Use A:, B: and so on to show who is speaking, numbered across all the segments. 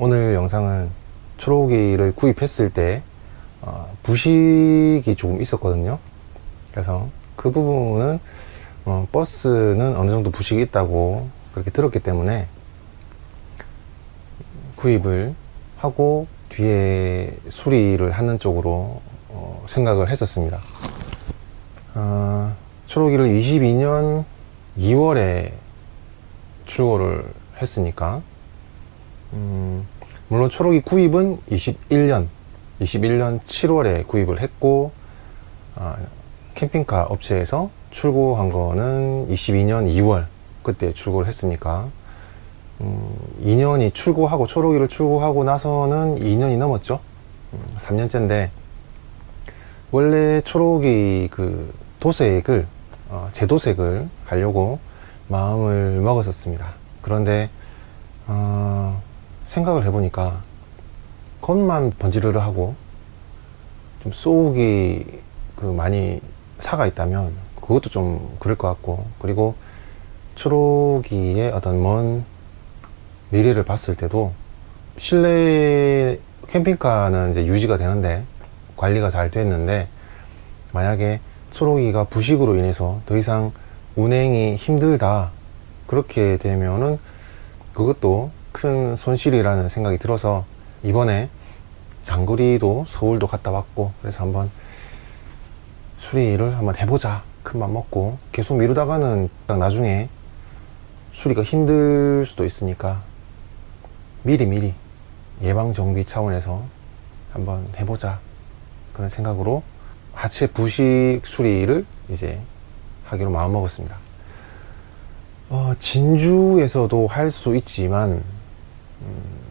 A: 오늘 영상은 초록이를 구입했을 때 어, 부식이 조금 있었거든요. 그래서 그 부분은 어, 버스는 어느 정도 부식이 있다고 그렇게 들었기 때문에 구입을 하고 뒤에 수리를 하는 쪽으로 어, 생각을 했었습니다. 어, 초록이를 22년 2월에 출고를 했으니까 음, 물론 초록이 구입은 21년 21년 7월에 구입을 했고 아, 캠핑카 업체에서 출고한 거는 22년 2월 그때 출고를 했으니까 음, 2년이 출고하고 초록이를 출고하고 나서는 2년이 넘었죠. 음, 3년째인데 원래 초록이 그 도색을 어, 재도색을 하려고 마음을 먹었었습니다. 그런데 어, 생각을 해보니까 겉만 번지르르 하고 좀 쏘기 그 많이 사가 있다면 그것도 좀 그럴 것 같고 그리고 초록이의 어떤 먼 미래를 봤을 때도 실내 캠핑카는 이제 유지가 되는데 관리가 잘 됐는데 만약에 초록이가 부식으로 인해서 더 이상 운행이 힘들다 그렇게 되면은 그것도 큰 손실이라는 생각이 들어서 이번에 장거리도 서울도 갔다 왔고 그래서 한번 수리를 한번 해보자 큰 맘 먹고 계속 미루다가는 나중에 수리가 힘들 수도 있으니까 미리 미리 예방 정비 차원에서 한번 해보자 그런 생각으로 하체 부식 수리를 이제 하기로 마음 먹었습니다. 어, 진주에서도 할 수 있지만 음,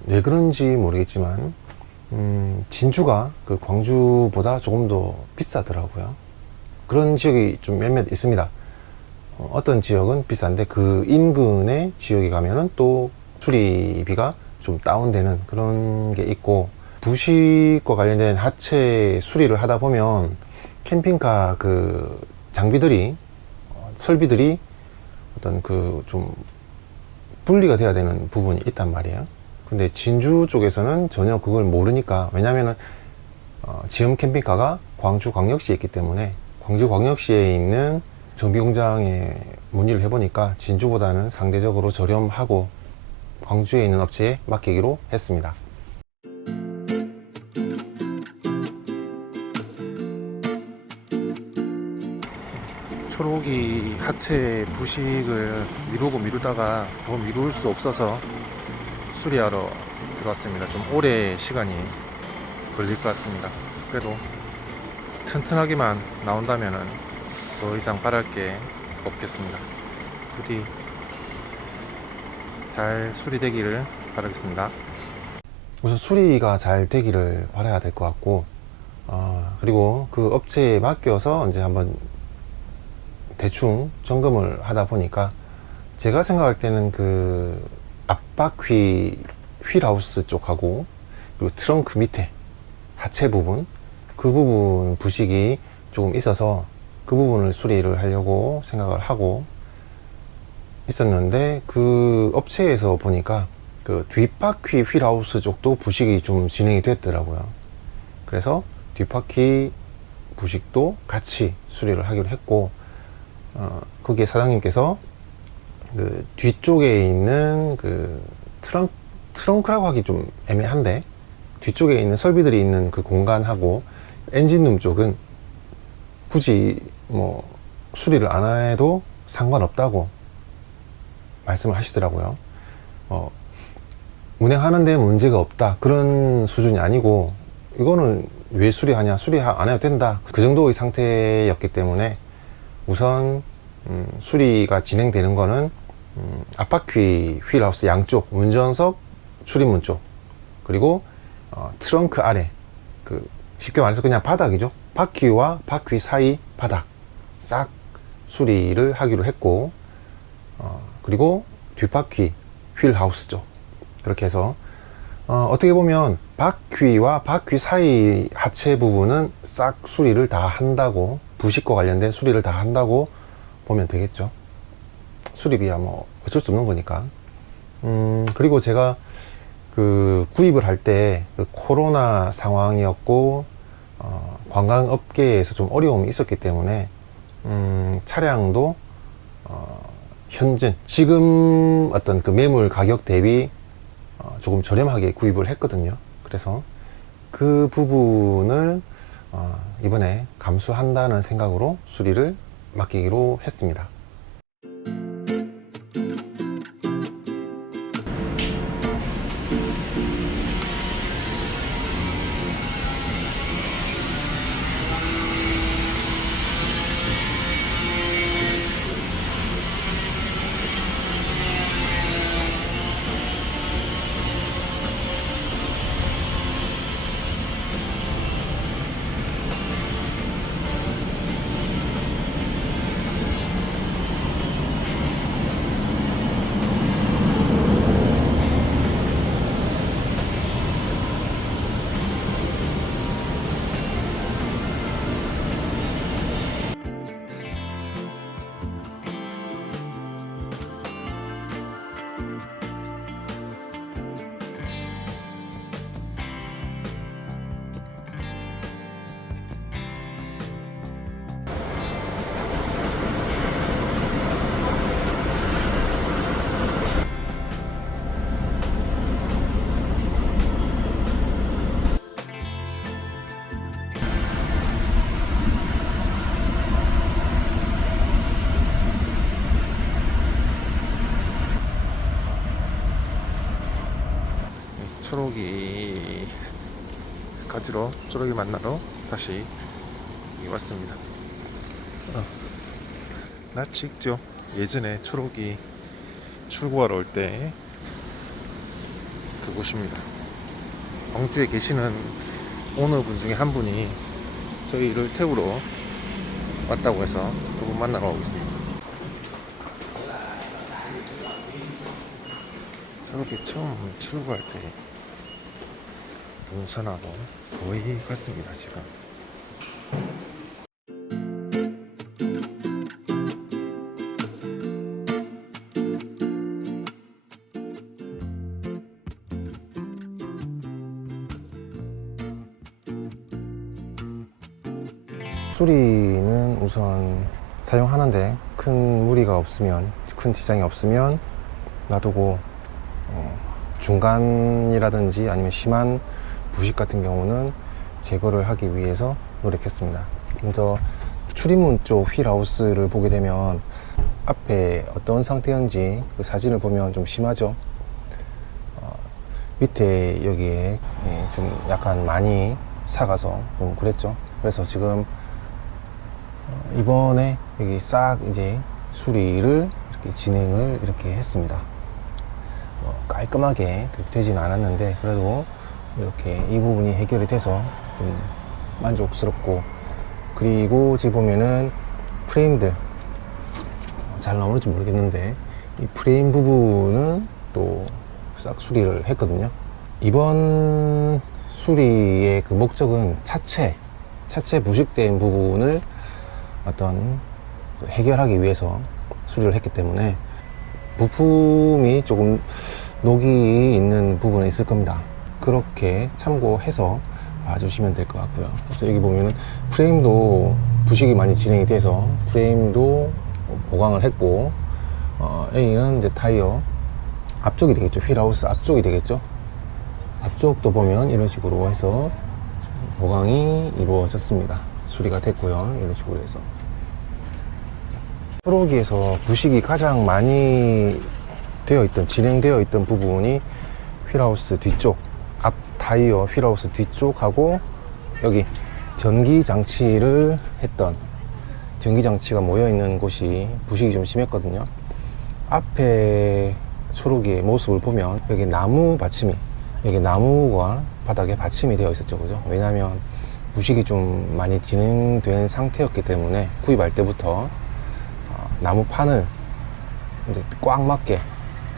A: 왜 그런지 모르겠지만 음, 진주가 그 광주보다 조금 더 비싸더라고요. 그런 지역이 좀 몇몇 있습니다. 어, 어떤 지역은 비싼데 그 인근의 지역에 가면은 또 수리비가 좀 다운되는 그런 게 있고 부식과 관련된 하체 수리를 하다 보면 캠핑카 그 장비들이 어, 설비들이 어떤 그 좀 분리가 돼야 되는 부분이 있단 말이에요. 근데 진주 쪽에서는 전혀 그걸 모르니까 왜냐면은 어, 지음 캠핑카가 광주 광역시에 있기 때문에 광주 광역시에 있는 정비 공장에 문의를 해보니까 진주보다는 상대적으로 저렴하고 광주에 있는 업체에 맡기기로 했습니다. 초록이 하체 부식을 미루고 미루다가 더 미룰 수 없어서 수리하러 들어왔습니다. 좀 오래 시간이 걸릴 것 같습니다. 그래도 튼튼하게만 나온다면은 더 이상 바랄 게 없겠습니다. 부디 잘 수리되기를 바라겠습니다. 우선 수리가 잘 되기를 바라야 될 것 같고, 아, 그리고 그 업체에 맡겨서 이제 한번 대충 점검을 하다 보니까 제가 생각할 때는 그 앞바퀴 휠하우스 쪽하고 그리고 트렁크 밑에 하체 부분 그 부분 부식이 조금 있어서 그 부분을 수리를 하려고 생각을 하고 있었는데 그 업체에서 보니까 그 뒷바퀴 휠하우스 쪽도 부식이 좀 진행이 됐더라고요. 그래서 뒷바퀴 부식도 같이 수리를 하기로 했고 어, 거기에 사장님께서 그 뒤쪽에 있는 그 트렁 트렁크라고 하기 좀 애매한데 뒤쪽에 있는 설비들이 있는 그 공간하고 엔진룸 쪽은 굳이 뭐 수리를 안 해도 상관없다고 말씀을 하시더라고요. 어, 운행하는 데 문제가 없다. 그런 수준이 아니고 이거는 왜 수리하냐? 수리 안 해도 된다. 그 정도의 상태였기 때문에 우선 음, 수리가 진행되는 거는 음, 앞바퀴 휠하우스 양쪽 운전석 출입문 쪽 그리고 어, 트렁크 아래 그 쉽게 말해서 그냥 바닥이죠 바퀴와 바퀴 사이 바닥 싹 수리를 하기로 했고 어, 그리고 뒷바퀴 휠하우스 쪽 그렇게 해서 어, 어떻게 보면 바퀴와 바퀴 사이 하체 부분은 싹 수리를 다 한다고 부식과 관련된 수리를 다 한다고 보면 되겠죠. 수리비야 뭐 어쩔 수 없는 거니까. 음, 그리고 제가 그 구입을 할 때 그 코로나 상황이었고 어, 관광업계에서 좀 어려움이 있었기 때문에 음, 차량도 어, 현재 지금 어떤 그 매물 가격 대비 어, 조금 저렴하게 구입을 했거든요. 그래서 그 부분을 어, 이번에 감수한다는 생각으로 수리를 맡기기로 했습니다. 초록이 가지러 초록이 만나러 다시 왔습니다. 어, 나 직접 예전에 초록이 출고하러 올 때 그곳입니다. 광주에 계시는 오너분 중에 한 분이 저희를 태우러 왔다고 해서 그분 만나러 가고 있습니다. 저렇게 처음 출고할 때 동선하고 거의 같습니다 지금. 수리는 우선 사용하는데 큰 무리가 없으면 큰 지장이 없으면 놔두고 어, 중간이라든지 아니면 심한 부식 같은 경우는 제거를 하기 위해서 노력했습니다. 먼저 출입문 쪽 휠하우스를 보게 되면 앞에 어떤 상태인지 그 사진을 보면 좀 심하죠. 어, 밑에 여기에 예, 좀 약간 많이 사가서 좀 그랬죠. 그래서 지금 어, 이번에 여기 싹 이제 수리를 이렇게 진행을 이렇게 했습니다. 어, 깔끔하게 되지는 않았는데 그래도 이렇게 이 부분이 해결이 돼서 좀 만족스럽고 그리고 지금 보면은 프레임들 어, 잘 나오는지 모르겠는데 이 프레임 부분은 또 싹 수리를 했거든요 이번 수리의 그 목적은 차체 차체 부식된 부분을 어떤 해결하기 위해서 수리를 했기 때문에 부품이 조금 녹이 있는 부분에 있을 겁니다. 그렇게 참고해서 봐주시면 될 것 같고요. 그래서 여기 보면은 프레임도 부식이 많이 진행이 돼서 프레임도 보강을 했고, 어, A는 이제 타이어 앞쪽이 되겠죠. 휠하우스 앞쪽이 되겠죠. 앞쪽도 보면 이런 식으로 해서 보강이 이루어졌습니다. 수리가 됐고요. 이런 식으로 해서. 프로기에서 부식이 가장 많이 되어 있던 진행되어 있던 부분이 휠하우스 뒤쪽 앞 타이어 휠하우스 뒤쪽하고 여기 전기 장치를 했던 전기 장치가 모여 있는 곳이 부식이 좀 심했거든요. 앞에 초록이의 모습을 보면 여기 나무 받침이 여기 나무가 바닥에 받침이 되어 있었죠. 그죠? 왜냐하면 부식이 좀 많이 진행된 상태였기 때문에 구입할 때부터 어, 나무 판을 이제 꽉 맞게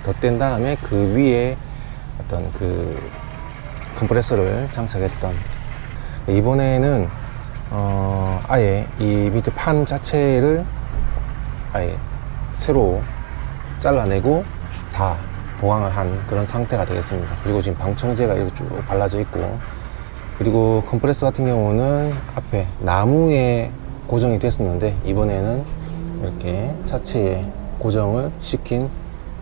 A: 덧댄 다음에 그 위에 어떤 그 컴프레서를 장착했던 이번에는 어 아예 이 밑에 판 자체를 아예 새로 잘라내고 다 보강을 한 그런 상태가 되겠습니다. 그리고 지금 방청제가 이렇게 쭉 발라져 있고 그리고 컴프레서 같은 경우는 앞에 나무에 고정이 됐었는데 이번에는 이렇게 차체에 고정을 시킨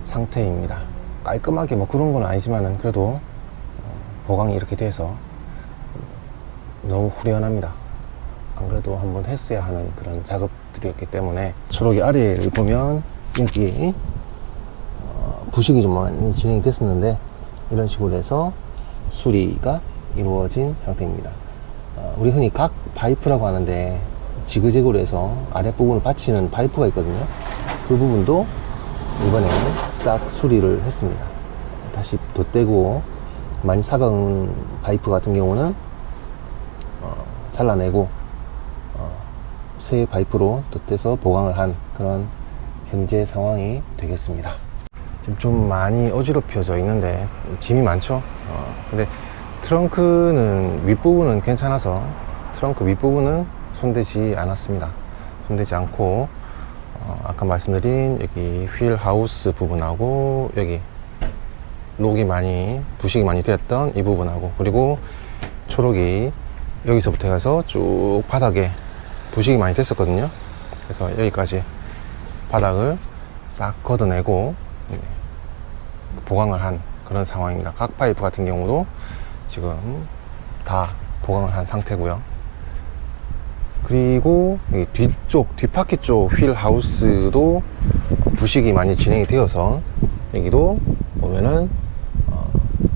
A: 상태입니다. 깔끔하게 뭐 그런 건 아니지만은 그래도 어, 보강이 이렇게 돼서 너무 후련합니다. 안 그래도 한번 했어야 하는 그런 작업들이었기 때문에 초록이 아래를 보면 여기 어, 부식이 좀 많이 진행이 됐었는데 이런 식으로 해서 수리가 이루어진 상태입니다. 어, 우리 흔히 각 파이프라고 하는데 지그재그로 해서 아랫부분을 받치는 파이프가 있거든요. 그 부분도 이번에 싹 수리를 했습니다. 다시 덧대고 많이 사가운 파이프 같은 경우는 어, 잘라내고 어, 새 파이프로 덧대서 보강을 한 그런 현재 상황이 되겠습니다. 지금 좀 많이 어지럽혀져 있는데 짐이 많죠. 어, 근데 트렁크는 윗부분은 괜찮아서 트렁크 윗부분은 손대지 않았습니다. 손대지 않고 어, 아까 말씀드린 여기 휠 하우스 부분하고 여기 녹이 많이 부식이 많이 되었던 이 부분하고 그리고 초록이 여기서부터 해서 쭉 바닥에 부식이 많이 됐었거든요. 그래서 여기까지 바닥을 싹 걷어내고 네, 보강을 한 그런 상황입니다. 각 파이프 같은 경우도 지금 다 보강을 한 상태고요. 그리고 이 뒤쪽 뒷바퀴 쪽 휠 하우스도 부식이 많이 진행이 되어서 여기도 보면은 어,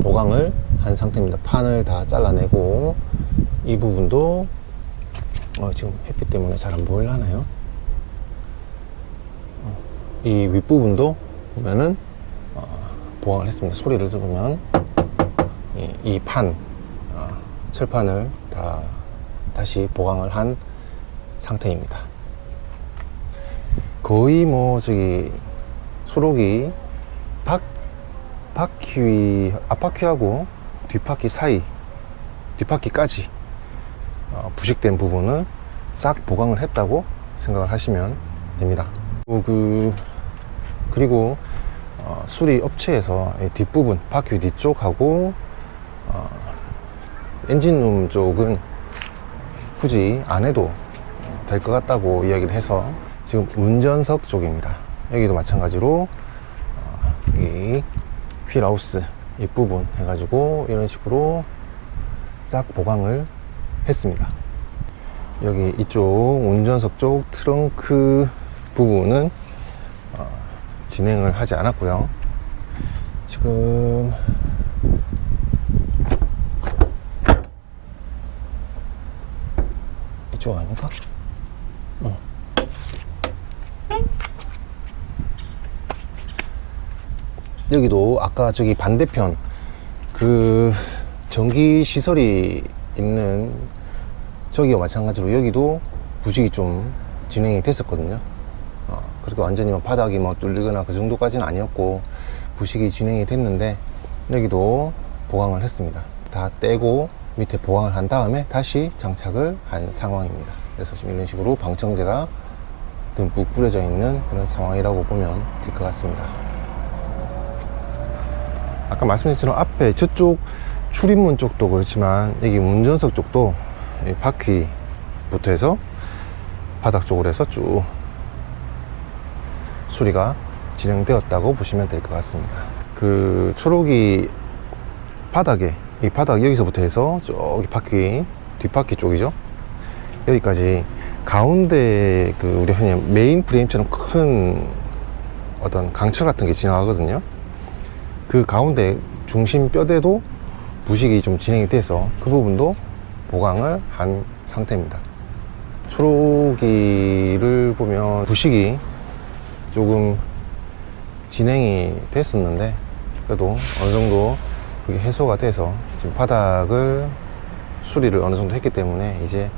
A: 보강을 한 상태입니다. 판을 다 잘라내고 이 부분도 어, 지금 햇빛 때문에 잘 안 보일라나요? 어, 이 윗부분도 보면은 어, 보강을 했습니다. 소리를 들으면 이판 철판을 다 다시 보강을 한 상태입니다. 거의 뭐 저기 초록이 박 바퀴 앞바퀴하고 뒷바퀴 사이 뒷바퀴까지 어, 부식된 부분은 싹 보강을 했다고 생각을 하시면 됩니다. 그 그리고 어, 수리 업체에서 이 뒷부분 바퀴 뒤쪽하고 어, 엔진룸 쪽은 굳이 안 해도 될 것 같다고 이야기를 해서 지금 운전석 쪽입니다. 여기도 마찬가지로 어, 여기 휠하우스 윗부분 해가지고 이런 식으로 싹 보강을 했습니다. 여기 이쪽 운전석 쪽 트렁크 부분은 어, 진행을 하지 않았고요. 지금 이쪽 아닌가? 어. 여기도 아까 저기 반대편 그 전기 시설이 있는 저기와 마찬가지로 여기도 부식이 좀 진행이 됐었거든요. 어, 그리고 완전히 뭐 바닥이 뭐 뚫리거나 그 정도까지는 아니었고 부식이 진행이 됐는데 여기도 보강을 했습니다. 다 떼고 밑에 보강을 한 다음에 다시 장착을 한 상황입니다. 그래서 지금 이런 식으로 방청제가 듬뿍 뿌려져 있는 그런 상황이라고 보면 될 것 같습니다. 아까 말씀드린 것처럼 앞에 저쪽 출입문 쪽도 그렇지만 여기 운전석 쪽도 이 바퀴부터 해서 바닥 쪽으로 해서 쭉 수리가 진행되었다고 보시면 될 것 같습니다. 그 초록이 바닥에 이 바닥 여기서부터 해서 저기 바퀴 뒷바퀴 쪽이죠. 여기까지 가운데 그 우리 흔히 메인 프레임처럼 큰 어떤 강철 같은 게 지나가거든요. 그 가운데 중심 뼈대도 부식이 좀 진행이 돼서 그 부분도 보강을 한 상태입니다. 초록이를 보면 부식이 조금 진행이 됐었는데 그래도 어느 정도 그게 해소가 돼서 지금 바닥을 수리를 어느 정도 했기 때문에 이제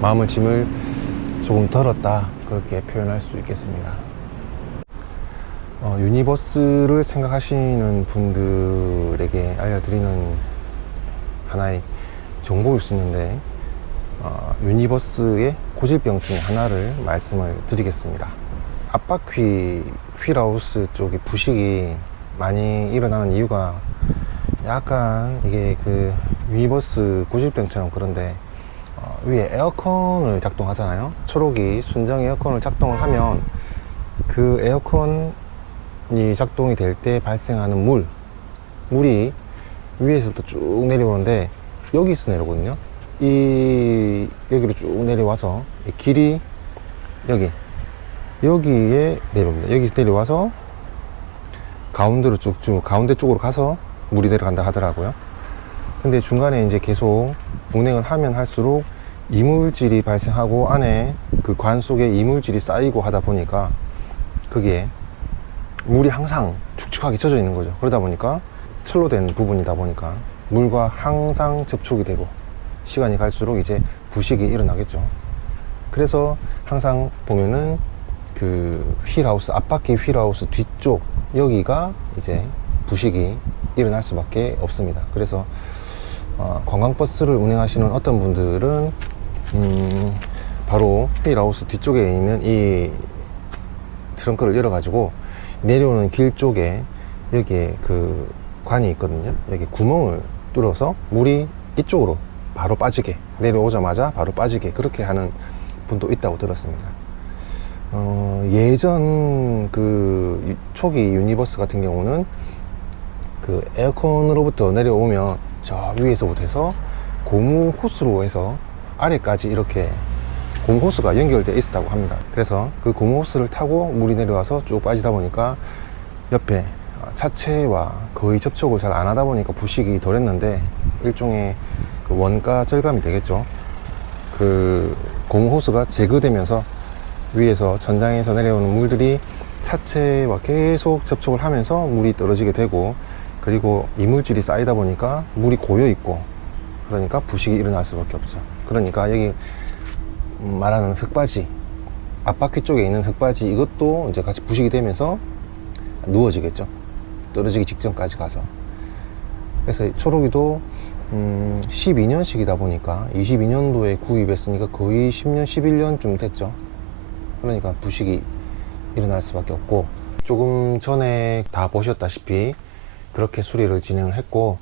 A: 마음을 짐을 조금 덜었다 그렇게 표현할 수 있겠습니다. 어, 유니버스를 생각하시는 분들에게 알려드리는 하나의 정보일 수 있는데 어, 유니버스의 고질병 중에 하나를 말씀을 드리겠습니다. 앞바퀴 휠하우스 쪽이 부식이 많이 일어나는 이유가 약간 이게 그 유니버스 90병처럼 그런데 어, 위에 에어컨을 작동하잖아요. 초록이 순정 에어컨을 작동을 하면 그 에어컨 이 작동이 될 때 발생하는 물, 물이 위에서부터 쭉 내려오는데 여기서 내려오거든요. 이 여기로 쭉 내려와서 이 길이 여기 여기에 내려옵니다. 여기서 내려와서 가운데로 쭉쭉 가운데 쪽으로 가서 물이 내려간다 하더라고요. 근데 중간에 이제 계속 운행을 하면 할수록 이물질이 발생하고 안에 그 관 속에 이물질이 쌓이고 하다 보니까 그게 물이 항상 축축하게 젖어 있는 거죠. 그러다 보니까 철로 된 부분이다 보니까 물과 항상 접촉이 되고 시간이 갈수록 이제 부식이 일어나겠죠. 그래서 항상 보면은 그 휠하우스 앞바퀴 휠하우스 뒤쪽 여기가 이제 부식이 일어날 수밖에 없습니다. 그래서 어, 관광버스를 운행하시는 어떤 분들은 음, 바로 휠하우스 뒤쪽에 있는 이 트렁크를 열어가지고 내려오는 길 쪽에 여기에 그 관이 있거든요. 여기 구멍을 뚫어서 물이 이쪽으로 바로 빠지게 내려오자마자 바로 빠지게 그렇게 하는 분도 있다고 들었습니다. 어, 예전 그 유- 초기 유니버스 같은 경우는 그 에어컨으로부터 내려오면 저 위에서부터 해서 고무 호스로 해서 아래까지 이렇게 호스가 연결되어 있었다고 합니다. 그래서 그 호스를 타고 물이 내려와서 쭉 빠지다 보니까 옆에 차체와 거의 접촉을 잘 안 하다 보니까 부식이 덜 했는데 일종의 그 원가 절감이 되겠죠. 그 호스가 제거되면서 위에서 천장에서 내려오는 물들이 차체와 계속 접촉을 하면서 물이 떨어지게 되고 그리고 이물질이 쌓이다 보니까 물이 고여 있고 그러니까 부식이 일어날 수밖에 없죠. 그러니까 여기 음, 말하는 흙바지 앞바퀴 쪽에 있는 흙바지 이것도 이제 같이 부식이 되면서 누워지겠죠. 떨어지기 직전까지 가서. 그래서 초록이도 음, 12년식이다 보니까 22년도에 구입했으니까 거의 10년, 11년쯤 됐죠. 그러니까 부식이 일어날 수밖에 없고 조금 전에 다 보셨다시피 그렇게 수리를 진행을 했고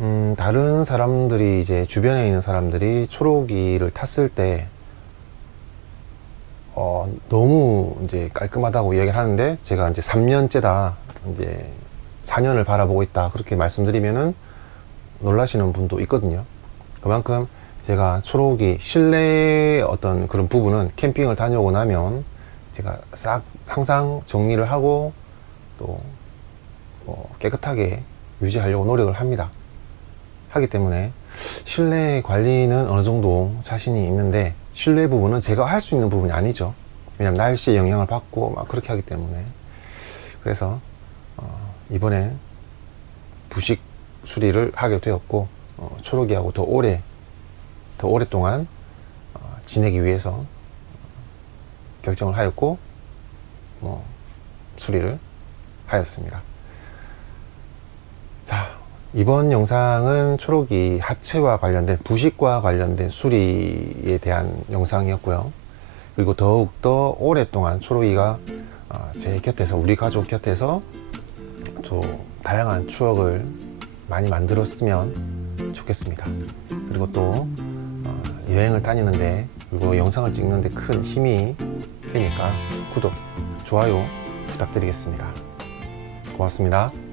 A: 음, 다른 사람들이 이제 주변에 있는 사람들이 초록이를 탔을 때 어, 너무 이제 깔끔하다고 이야기를 하는데 제가 이제 3년째다 이제 4년을 바라보고 있다 그렇게 말씀드리면은 놀라시는 분도 있거든요. 그만큼 제가 초록이 실내의 어떤 그런 부분은 캠핑을 다녀오고 나면 제가 싹 항상 정리를 하고 또 뭐 깨끗하게 유지하려고 노력을 합니다. 하기 때문에 실내 관리는 어느 정도 자신이 있는데 실내 부분은 제가 할 수 있는 부분이 아니죠. 왜냐면 날씨에 영향을 받고 막 그렇게 하기 때문에 그래서 어, 이번에 부식 수리를 하게 되었고 어, 초록이하고 더 오래 더 오랫동안 어, 지내기 위해서 결정을 하였고 뭐 수리를 하였습니다. 자 이번 영상은 초록이 하체와 관련된 부식과 관련된 수리에 대한 영상이었고요. 그리고 더욱더 오랫동안 초록이가 어, 제 곁에서 우리 가족 곁에서 저 다양한 추억을 많이 만들었으면 좋겠습니다. 그리고 또 어, 여행을 다니는데 그리고 영상을 찍는데 큰 힘이 되니까 구독, 좋아요 부탁드리겠습니다. 고맙습니다.